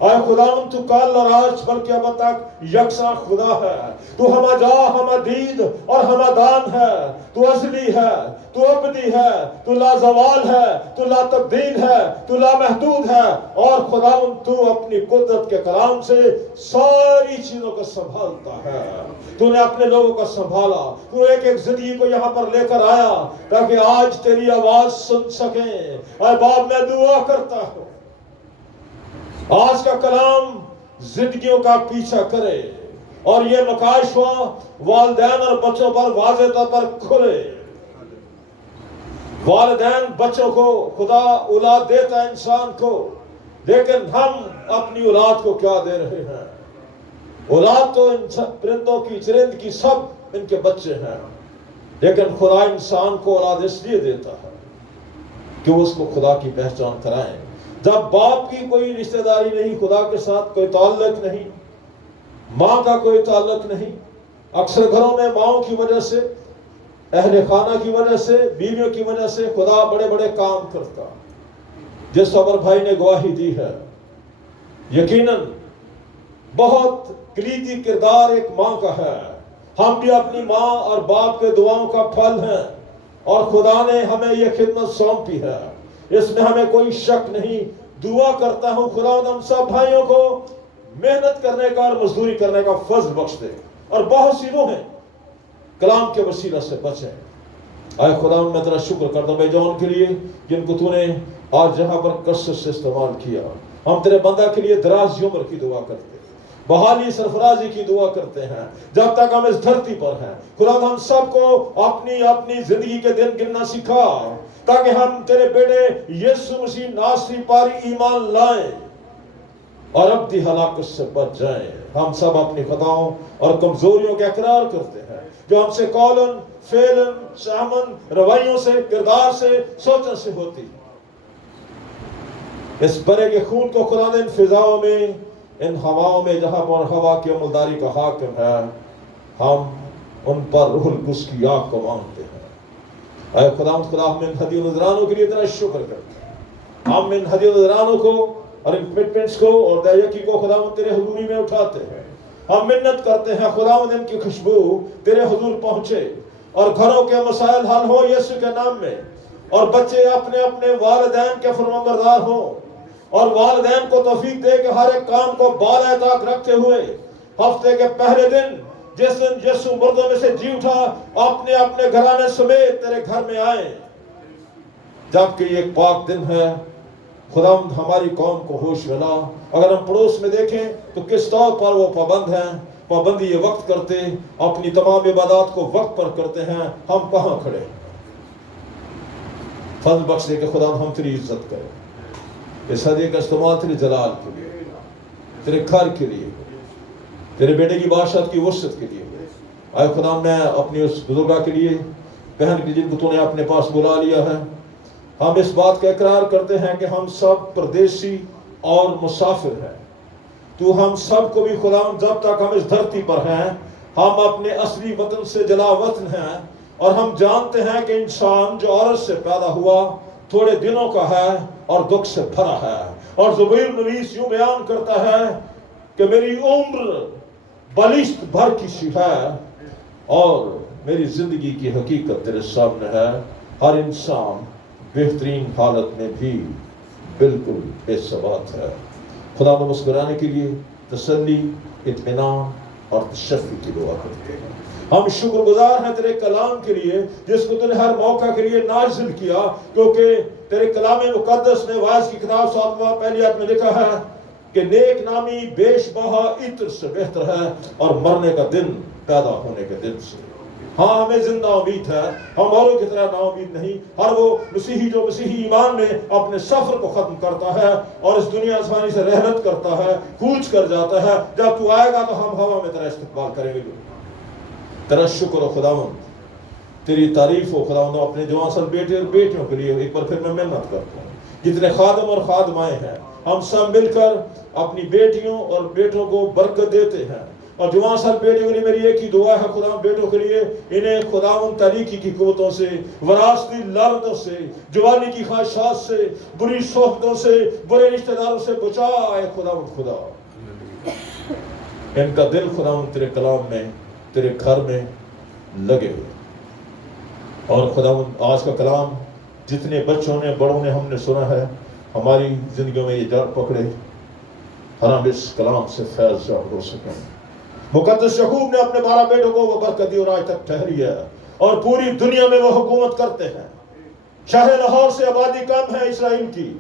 आए खुदावंद, तू कल और आज बल्कि अब तक यकसा खुदा है। तू हमाजा, हमादीद और हमादान है। तू असली है, तू अबदी है, तू लाजवाल है, तू ला तब्दील है, तू लामहदूद है। और खुदावंद, तू अपनी कुदरत के कलाम से सारी चीजों को संभालता है। तूने अपने लोगों को संभाला, तू एक एक जिंदगी को यहाँ पर लेकर आया ताकि आज तेरी आवाज सुन सके। ऐ बाप, मैं दुआ करता हूँ आज का कलाम जिंदगियों का पीछा करे और ये मकाशवा वालिदैन और बच्चों पर वाज़ेह तौर पर खुले। वालिदैन बच्चों को, खुदा औलाद देता है इंसान को, लेकिन हम अपनी औलाद को क्या दे रहे हैं? औलाद तो इन परिंदों की, चरिंद की, सब इनके बच्चे हैं, लेकिन खुदा इंसान को औलाद इसलिए देता है कि वो उसको खुदा की पहचान कराएं। जब बाप की कोई रिश्तेदारी नहीं, खुदा के साथ कोई ताल्लुक नहीं, माँ का कोई ताल्लुक नहीं, अक्सर घरों में माओं की वजह से, अहले खाना की वजह से, बीवियों की वजह से खुदा बड़े बड़े काम करता। जिस अमर भाई ने गवाही दी है, यकीनन बहुत कलीदी किरदार एक माँ का है। हम भी अपनी माँ और बाप के दुआओं का फल हैं और खुदा ने हमें यह खिदमत सौंपी है, इसमें हमें कोई शक नहीं। दुआ करता हूं खुदा हम सब भाइयों को मेहनत करने का और मजदूरी करने का फज़्ल बख्श दे और बहुत सी रूहें कलाम के वसीला से बचे। आए खुदा, मैं तेरा शुक्र करता हूं बेजान के लिए जिनको तूने आज जहां पर कसरत से इस्तेमाल किया। हम तेरे बंदा के लिए दराज उम्र की दुआ करते, बहाली सरफराजी की दुआ करते हैं जब तक हम इस धरती पर हैं। खुदा, हम सबको अपनी अपनी जिंदगी के दिन गिनना सिखा ताकि हम तेरे बेटे यीशु मसीह नासरी पर ईमान लाएं और अब्दी हलाकत से बच जाएं। हम सब अपनी खताओं और कमजोरियों का इकरार करते हैं जो हमसे कौलन, फेलन, शामन, रवैयों से, किरदार से, सोचने से होती। इस बरे के खून को खुदा ने इन फिजाओं में, इन हवाओं में जहां पर हवा की अमलदारी का हाकिम है, हम उन पर रूहुल कुद्स की आग को मांगते हैं। ऐ खुदा, हम इन हदीयों नजरानों के लिए तेरा शुक्र करते हैं। हम इन हदीयों नजरानों को और इन कमिटमेंट्स को और दयाकी को खुदा तेरे हुजूरी में उठाते हैं। हम मिन्नत करते हैं खुदा इनकी खुशबू तेरे हुजूर पहुंचे और घरों के मसाइल हल हो यीशु के नाम में, और बच्चे अपने अपने वालिदैन के फरमाबरदार हों और वालिदैन को तौफीक दे कि हर एक काम को बाला तक रखते हुए हफ्ते के पहले दिन जिस दिन यीशु मुर्दों में से जी उठा, अपने अपने घराने समेत तेरे घर में आए। जबकि एक पाक दिन है खुदावंद, हमारी कौम को होश मिला। अगर हम पड़ोस में देखें तो किस तौर पर वो पाबंद हैं, पाबंदी ये वक्त करते, अपनी तमाम इबादत को वक्त पर करते हैं। हम कहाँ खड़े? फजल बख्श दे के खुदा हम तेरी इज्जत करें। इस हदीये का इस्तेमाल तेरे जलाल के लिए, तेरे घर के लिए, तेरे बेटे की बादशाहत की वसत के लिए। आए खुदा, मैं अपनी उस बुजुर्गा के लिए, बहन के जिनको तूने अपने पास बुला लिया है, हम इस बात का इकरार करते हैं कि हम सब परदेसी और मुसाफिर हैं। तू हम सब को भी खुदा, जब तक हम इस धरती पर हैं, हम अपने असली वतन से जला वतन हैं। और हम जानते हैं कि इंसान जो औरत से पैदा हुआ थोड़े दिनों का है और दुख से भरा है। और ज़ुबैर नवीस यूं बयान करता है कि मेरी उम्र बलिश्त भर की सी है और मेरी जिंदगी की हकीकत तेरे सामने है। ہر انسان بہترین حالت میں بھی بالکل بے ثبات ہے۔ خدا کو مسکرانے کے لیے تسلی، اطمینان اور تشفی کی دعا کرتے ہیں۔ ہم شکر گزار ہیں تیرے کلام کے لیے جس کو تو نے ہر موقع کے لیے نازل کیا، کیونکہ تیرے کلام مقدس میں وائس کی کتاب 7واں پہلی آیت میں لکھا ہے کہ نیک نامی بیش بہا عطر سے بہتر ہے اور مرنے کا دن پیدا ہونے کے دن سے۔ ہاں، ہمیں زندہ امید ہے، ہم اوروں کی طرح نا امید نہیں۔ ہر وہ مسیحی جو مسیحی ایمان میں اپنے سفر کو ختم کرتا ہے اور اس دنیا آسمانی سے رحلت کرتا ہے، کوچ کر جاتا ہے، جب تو آئے گا تو ہم ہوا میں تیرا استقبال کریں گے۔ تیرا شکر ہو خداوند، تیری تعریف ہو خداوند۔ اپنے جوان سال بیٹے اور بیٹیوں کے لیے ایک بار پھر میں محنت کرتا ہوں، جتنے خادم اور خادمائیں ہیں ہم سب مل کر اپنی بیٹیوں اور بیٹوں کو برکت دیتے ہیں۔ اور جوان سال بیٹیوں کے لیے میری ایک ہی دعا ہے خداوند، بیٹوں کے لیے انہیں خداوند تاریکی کی قوتوں سے، وراثتی لعنتوں سے، جوانی کی خواہشات سے، بری صحبتوں سے، برے رشتہ داروں سے بچائے خداوند خدا۔ ان کا دل خداوند تیرے کلام میں، تیرے گھر میں لگے ہوئے۔ اور خداوند آج کا کلام جتنے بچوں نے، بڑوں نے ہم نے سنا ہے، ہماری زندگیوں میں یہ جڑ پکڑے، ہم اس کلام سے فیض یاب ہو سکیں۔ مقدس یعقوب نے اپنے 12 بیٹوں کو وہ برکت دی اور آج تک ٹھہری ہے، اور پوری دنیا میں وہ حکومت کرتے ہیں۔ شہر لاہور سے آبادی کم ہے اسرائیل کی،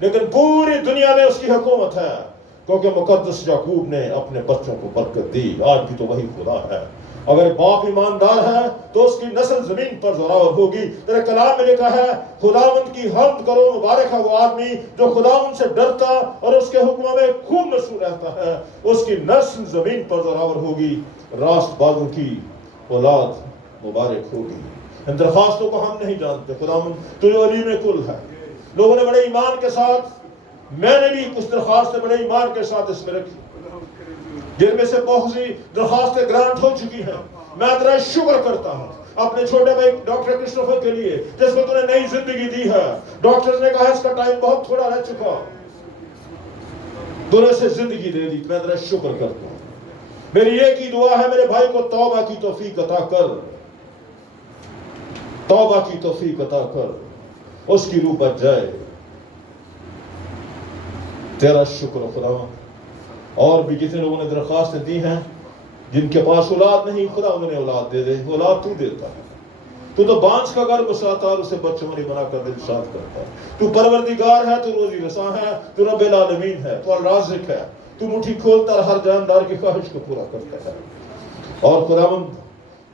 لیکن پوری دنیا میں اس کی حکومت ہے، کیونکہ مقدس یعقوب نے اپنے بچوں کو برکت دی۔ آج بھی تو وہی خدا ہے۔ اگر باپ ایماندار ہے تو اس کی نسل زمین پر زوراور ہوگی۔ تیرے کلام میں لکھا ہے خداوند کی حمد کرو، مبارک ہے وہ آدمی جو خداوند سے ڈرتا اور اس کے حکموں میں خوب مشہور رہتا ہے، اس کی نسل زمین پر زوراور ہوگی، راست بازوں کی اولاد مبارک ہوگی۔ ان درخواستوں کو ہم نہیں جانتے خداوند، تو جو علیم کل ہے۔ لوگوں نے بڑے ایمان کے ساتھ، میں نے بھی کچھ درخواستیں بڑے ایمان کے ساتھ اس میں رکھی، جن میں سے بہت سی درخواستیں گرانٹ ہو چکی ہیں۔ میں تیرا شکر کرتا ہوں اپنے چھوٹے بھائی ڈاکٹر کرسٹوفر کے لیے جس کو تو نے نئی زندگی دی ہے۔ ڈاکٹر نے کہا اس کا ٹائم بہت تھوڑا رہ چکا، تو نے اسے زندگی دے دی۔ میں تیرا شکر کرتا ہوں۔ میری ایک ہی دعا ہے، میرے بھائی کو توبہ کی توفیق عطا کر، توبہ کی توفیق عطا کر، اس کی روح بچ جائے۔ تیرا شکر خداوند۔ اور بھی جتنے لوگوں نے درخواستیں دی ہیں، جن کے پاس اولاد نہیں، خدا انہیں اولاد دے دے۔ اولاد تو دیتا ہے، تو بانس کا گھر بساتا اور اسے بچوں میں بنا کر دل شاد کرتا ہے۔ تو پروردگار ہے، تو روزی رساں ہے، تو رب العالمین ہے، تو الرازق ہے، تو مٹھی کھولتا اور ہر جاندار کی خواہش کو پورا کرتا ہے۔ اور خداوند،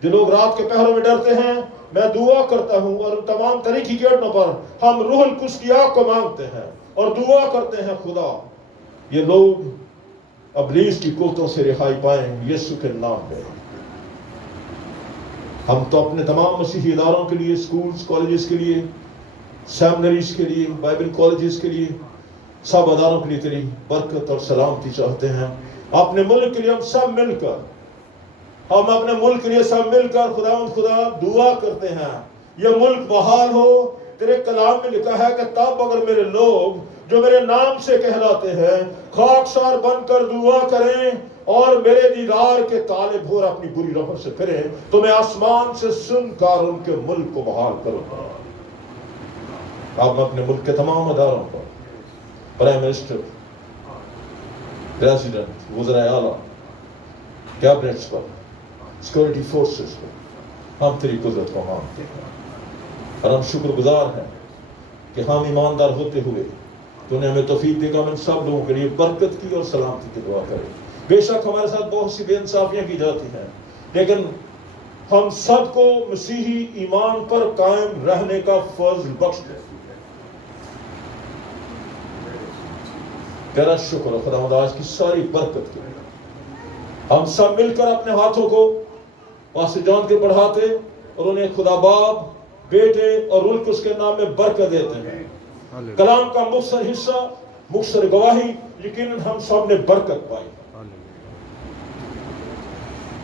جو لوگ رات کے پہروں میں ڈرتے ہیں، میں دعا کرتا ہوں اور ان تمام طریقی کے اڈوں پر ہم روح القدس کی آگ کو مانگتے ہیں اور دعا کرتے ہیں خدا یہ لوگ ابلیس کی قوتوں سے رہائی پائیں یسوع کے نام میں۔ ہم تو اپنے تمام مسیحی اداروں کے لیے، سکولز، کالجز کے لیے، سیمنریز کے لیے، بائبل کالجز کے لیے، سب اداروں کے لیے تیری برکت اور سلامتی چاہتے ہیں۔ اپنے ملک کے لیے ہم سب مل کر، ہم اپنے ملک کے لیے سب مل کر خداوند خدا دعا کرتے ہیں یہ ملک بحال ہو۔ تیرے کلام میں لکھا ہے کہ تب اگر میرے لوگ جو میرے نام سے کہلاتے ہیں خاکسار بن کر دعا کریں اور میرے دیدار کے طالب ہو اور اپنی بری روحوں سے پھریں تو میں آسمان سے سن کر ان کے ملک کو بحال کروں گا۔ آپ اپنے ملک کے تمام اداروں پر، پرائم منسٹر، پریزیڈنٹ، وزراء اعلیٰ، کیبنٹس پر، سیکورٹی فورسز پر ہم تیری قدرت کو مانگتے ہیں اور ہم شکر گزار ہیں کہ ہم ایماندار ہوتے ہوئے تو نے ہمیں توفیق دے گا ہم ان سب لوگوں کے لیے برکت کی اور سلامتی کی دعا کریں۔ بے شک ہمارے ساتھ بہت سی بے انصافیاں کی جاتی ہیں، لیکن ہم سب کو مسیحی ایمان پر قائم رہنے کا فضل بخش دے۔ تیرا شکر خداوند آج کی ساری برکت کے لیے۔ ہم سب مل کر اپنے ہاتھوں کو پاسٹر جان کے بڑھاتے اور انہیں خدا باپ، بیٹے اور روح القدس کے نام میں برکت دیتے ہیں۔ کلام کا مختصر حصہ، مختصر گواہی، یقیناً ہم سب نے برکت پائی۔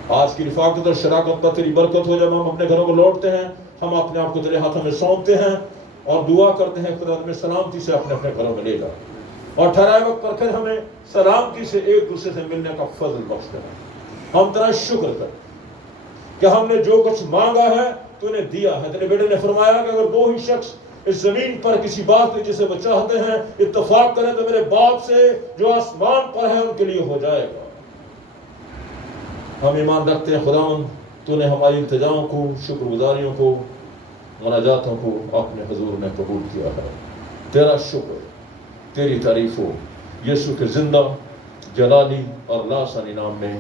آج کی رفاقت اور شراکت پر تیری برکت ہو۔ جب ہم اپنے گھروں کو لوٹتے ہیں ہم اپنے آپ کو تیرے ہاتھوں میں سونپتے ہیں اور دعا کرتے ہیں خدا ہمیں سلامتی سے اپنے اپنے گھروں میں لے جا اور ٹھہرائے وقت پر پھر ہمیں سلامتی سے ایک دوسرے سے ملنے کا فضل بخش دے۔ ہم تیرا شکر کریں کہ ہم نے جو کچھ مانگا ہے تو نے دیا ہے. تیرے بیٹے نے فرمایا کہ اگر 2 ہی شخص اس زمین پر کسی بات پہ جسے وہ چاہتے ہیں اتفاق کریں تو میرے باپ سے جو آسمان پر ہے ان کے لیے ہو جائے گا. ہم ایمان رکھتے ہیں خداوند تو نے ہماری التجاؤں کو, شکر گزاریوں کو, مناجاتوں کو اپنے حضور میں قبول کیا ہے. تیرا شکر, تیری تعریف ہو یسوع کے زندہ جلالی اور لاسانی نام میں,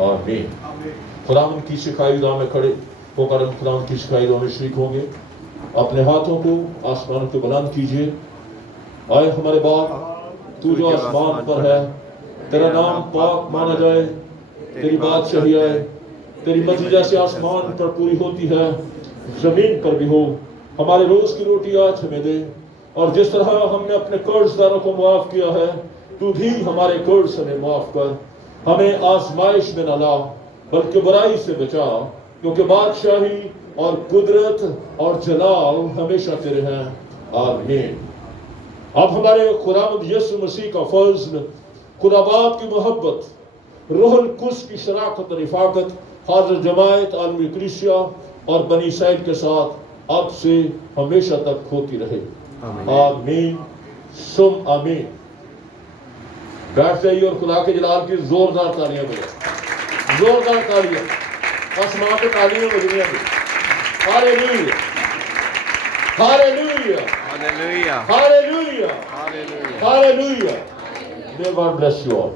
آمین. خداوند کی سکھائی دعا میں کھڑے ہو کر ہم خداوند کی سکھائی دعا میں شریک ہوں گے. اپنے ہاتھوں کو آسمانوں کے بلند کیجیے. آئے ہمارے باپ تو جو آسمان پر ہے, تیرا نام پاک مانا جائے, تیری بادشاہی آئے, تیری مرضی جیسے آسمان پر پوری ہوتی ہے زمین پر بھی ہو. ہمارے روز کی روٹی آج ہمیں دے, اور جس طرح ہم نے اپنے قرض داروں کو معاف کیا ہے تو بھی ہمارے قرض ہمیں معاف کر. ہمیں آزمائش میں نہ لا بلکہ برائی سے بچا, کیونکہ بادشاہی اور قدرت اور جلال ہمیشہ تیرے ہیں, آمین. اب ہمارے خداوند یسوع مسیح کا فضل, خدا باپ کی محبت, روح القدس کی شراکت اور رفاقت حاضر جماعت عالمی کلیسیا اور بنی اسرائیل کے ساتھ اب سے ہمیشہ تک ہوتی رہے, آمین سم آمین. بیٹھ جائیے اور خدا کے جلال کی زوردار تالیاں بجائیں, زوردار تالیاں آسمان کے تالیاں بجنیاں بھی. ہاللیلویا, ہاللیلویا, ہاللیلویا, ہاللیلویا. May God bless you all.